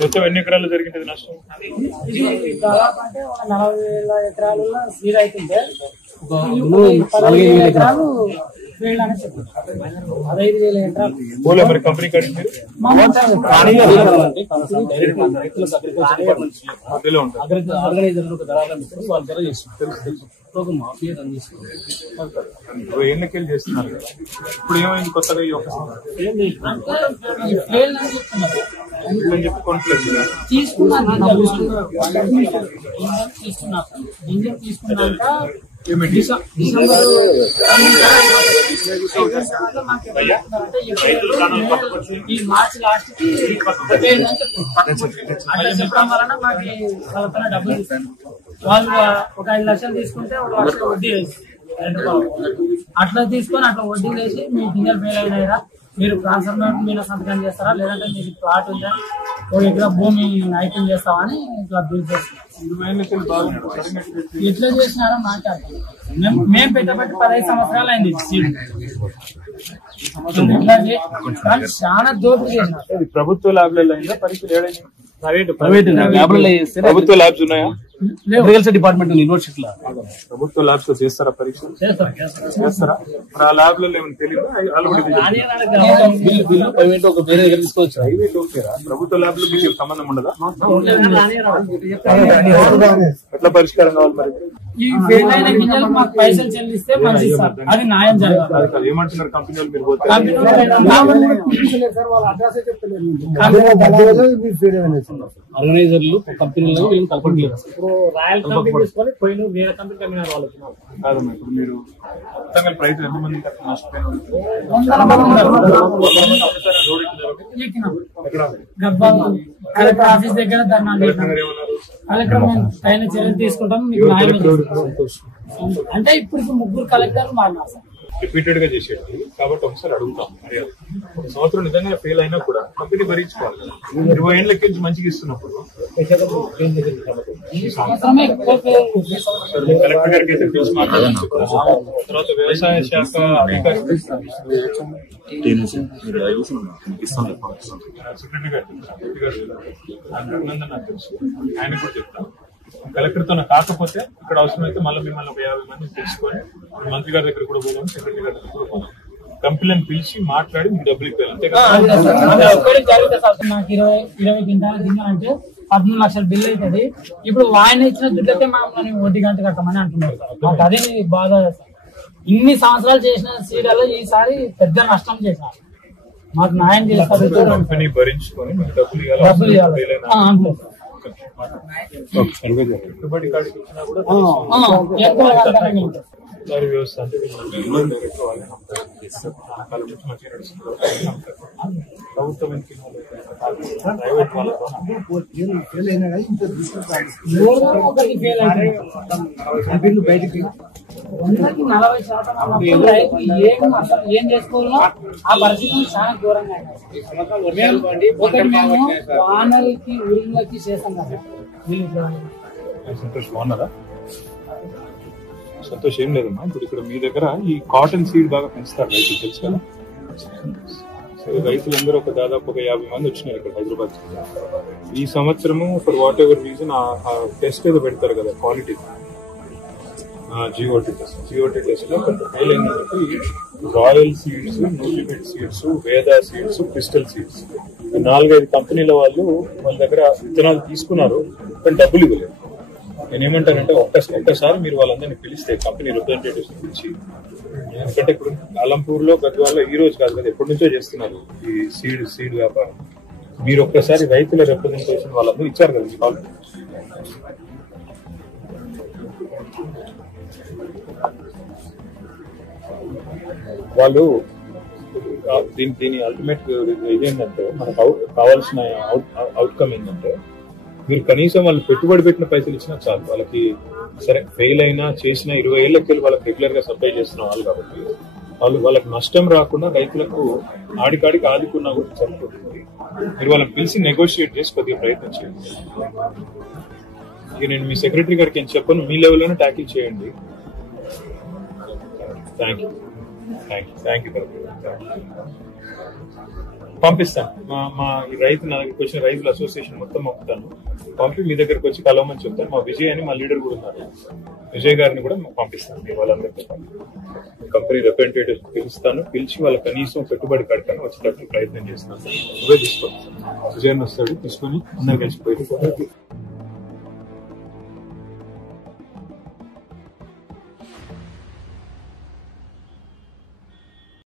మొత్తం ఎన్ని ఎకరాలు జరిగింది నష్టం? దాదాపు అంటే ఒక 40,000 ఎకరాలలో సీడ్ అవుతుంటే 15,000 ఎకరాలు ఫీల్డ్ అని చెప్పారు. 15,000 ఎకరాలు పోలే మరి కంపెనీ కాడి ఎన్నికలు చేస్తున్నారు కదా, ఇప్పుడు ఏమైంది కొత్తగా ఈ ఒక తీసుకున్నాక ఈ మార్చి లాస్ట్ కి చెప్పడం వలన మాకు వాళ్ళ డబ్బులు ఇస్తారు. వాళ్ళు ఒక 5 లక్షలు తీసుకుంటే 1 లక్ష వడ్డీ వేసి అట్లా తీసుకొని అట్లా వడ్డీ వేసి మీ గింజలు ఫెయిల్ అయినాయిరా, మీరు ట్రాన్స్ఫర్మేట్ మీద సంతకం చేస్తారా, లేదంటే మీకు ప్లాట్ ఉందా, 1 ఎకరా భూమి నైపుణ్యం చేస్తామని ఇట్లా బిల్ చేస్తాం. ఎట్లా చేసినారో మాట్లాడతాం. మేము పెట్టబట్టి 15 సంవత్సరాలు అయింది. చాలా దోపిడీ చేసినారు. ప్రభుత్వ ల్యాబ్లలో అయిందా పరీక్షలు? ఏడైనా ప్రైవేట్ ల్యాబ్లలో చేస్తే ప్రభుత్వ ల్యాబ్స్ ఉన్నాయా? అగ్రికల్చర్ డిపార్ట్మెంట్ యూనివర్సిటీలో ప్రభుత్వ ల్యాబ్స్ లో చేస్తారా పరీక్షలు? చేస్తారా? మరి ఆ ల్యాబ్లలో ఏమైనా తెలియదు? ప్రైవేట్ ఒక వేరే దగ్గర తీసుకోవచ్చు. ప్రైవేట్ ఓకేరా, ప్రభుత్వ ల్యాబ్ లో మీకు సంబంధం ఉండదా? ఎట్లా పరిష్కారం కావాలి మరి? ఈ ఫెయిల్ అయిన గింజలకు మాకు పైసలు చెల్లిస్తే మంచిది సార్, అది న్యాయం జరగాలి. ఏమంటున్నారు కంపెనీ వాళ్ళు? మీరు పోతే ఆర్గనైజర్లు కంపెనీలు కలపట్లేదు. రాయల్ కంపెనీ తీసుకొని పోయిన వేరే కంపెనీ కమ్మినారు వాళ్ళకి. కాదమ్మా, ఇప్పుడు మీరు మొత్తంగా రైతులు ఎంతమంది నష్టపోయిన కలెక్టర్ ఆఫీస్ దగ్గర ధర్నా కలెక్టర్ పైన చర్యలు తీసుకుంటాం మీకు న్యాయం అంటే ఇప్పుడు 3 కలెక్టర్లు మారినారు సార్. రిపీటెడ్ గా చేసేది కాబట్టి ఒకసారి అడుగుతాం. ఒక సంవత్సరం నిజంగా ఫెయిల్ అయినా కూడా కంపెనీ భరించుకోవాలి కదా. 20 ఏళ్ళ నుంచి మంచిగా ఇస్తున్నప్పుడు కలెక్టర్ గారికి అయితే పిలిచి మాట్లాడాలి. తర్వాత వ్యవసాయ శాఖ సెక్రటరీ గారు నాకు తెలుసు, ఆయన కూడా చెప్తాను. కలెక్టర్ తో కాకపోతే ఇక్కడ అవసరమైతే మళ్ళీ మిమ్మల్ని ఒక 50 మంది తెలుసుకొని మంత్రి గారి దగ్గర కూడా పోదాం, సెక్రటరీ గారి దగ్గర కూడా పోదాం. కంపెనీని పిలిచి మాట్లాడి మీకు డబ్బులు ఇవ్వాలి. నాకు 20 క్వింటాల గింజలు అంటే 13 లక్షల బిల్లు అవుతుంది. ఇప్పుడు ఆయన ఇచ్చిన దుడ్డతే మనం వడ్డీ గంట కట్టమని అంటున్నారు. మాకు అదే బాధ. ఇన్ని సంవత్సరాలు చేసిన సీడల్లో ఈసారి పెద్ద నష్టం చేశారు. మాకు న్యాయం చేస్తారు. కంపెనీ భరించుకొని మీకు డబ్బులు ఇవ్వాలి. పెట్టుబడి కాడికి వచ్చినా కూడా వ్యవస్థ అంటే ప్రభుత్వం ప్రైవేట్ వాళ్ళతో బయటికి 40% ఏం చేసుకోవాలో ఆ పరిస్థితి చాలా దూరంగా. ఒకటి మేము వానలకి ఊళ్ళకి చేస్తాం కదా. సంతోష్ బాగున్నారా? సంతోష్ ఏం లేదమ్మా, ఇప్పుడు ఇక్కడ మీ దగ్గర ఈ కాటన్ సీడ్ బాగా పెంచుతారు రైతులు, తెలుసు కదా. సో రైతులందరూ దాదాపు 50 మంది వచ్చినారు ఇక్కడ హైదరాబాద్. ఈ సంవత్సరము ఫర్ వాట్ ఎవర్ రీజన్ ఆ టెస్ట్ ఏదో పెడతారు కదా, క్వాలిటీ జిఓటీ టెస్ట్ లో కొంచెం ఫెయిల్ అయినందుకు రాయల్ సీడ్స్, న్యూట్రిమెంట్ సీడ్స్, వేద సీడ్స్, క్రిస్టల్ సీడ్స్ 4-5 కంపెనీల వాళ్ళు వాళ్ళ దగ్గర విత్తనాలు తీసుకున్నారు, కానీ డబ్బులు ఇవ్వలేదు. నేనేమంటానంటే ఒక్కసారి మీరు వాళ్ళందరినీ పిలిస్తే కంపెనీ రిప్రజెంటేటివ్స్ పిలిచి, ఎందుకంటే ఇప్పుడు అలంపూర్ లో గద్వాల్లో ఈ రోజు కాదు కదా, ఎప్పటి నుంచో చేస్తున్నారు ఈ సీడ్ వ్యాపారం. మీరు ఒక్కసారి రైతుల రిప్రజెంటేషన్ వాళ్ళందరూ ఇచ్చారు కదా మీకు ఆల్రెడీ. వాళ్ళు దీని అల్టిమేట్ ఇదేంటంటే మనకు కావాల్సిన అవుట్కమ్ ఏంటంటే, మీరు కనీసం వాళ్ళు పెట్టుబడి పెట్టిన పైసలు ఇచ్చినా చాలు. వాళ్ళకి సరే ఫెయిల్ అయినా చేసిన 20 ఏళ్ళకి వాళ్ళకి రెగ్యులర్ గా సప్లై చేస్తున్న వాళ్ళు కాబట్టి వాళ్ళకి నష్టం రాకుండా రైతులకు ఆడికాడికి ఆదుకున్నా కూడా సరిపోతుంది. మీరు వాళ్ళని పిలిచి నెగోషియేట్ చేసి కొద్దిగా ప్రయత్నం చేయండి. ఇక నేను మీ సెక్రటరీ గారికి ఏం చెప్పను, మీ లెవెల్లోనే ట్యాకిల్ చేయండి. Thank you. పంపిస్తాను. మా ఈ రైతు నా దగ్గరికి వచ్చిన రైతుల అసోసియేషన్ మొత్తం పంపుతాను. పంపి మీ దగ్గరకు వచ్చి కలవమని చెప్తాను. మా విజయ్ అని మా లీడర్ కూడా ఉన్నారు, విజయ్ గారిని కూడా పంపిస్తాను. మీ వాళ్ళందరికీ కంపెనీ రిప్రజెంటేటివ్ పిలుస్తాను. పిలిచి వాళ్ళ కనీసం పెట్టుబడి కడతాను వచ్చేటట్టు ప్రయత్నం చేస్తాను. నువ్వే తీసుకో, విజయ్ వస్తాడు, తీసుకొని అందరు కలిసి పోయి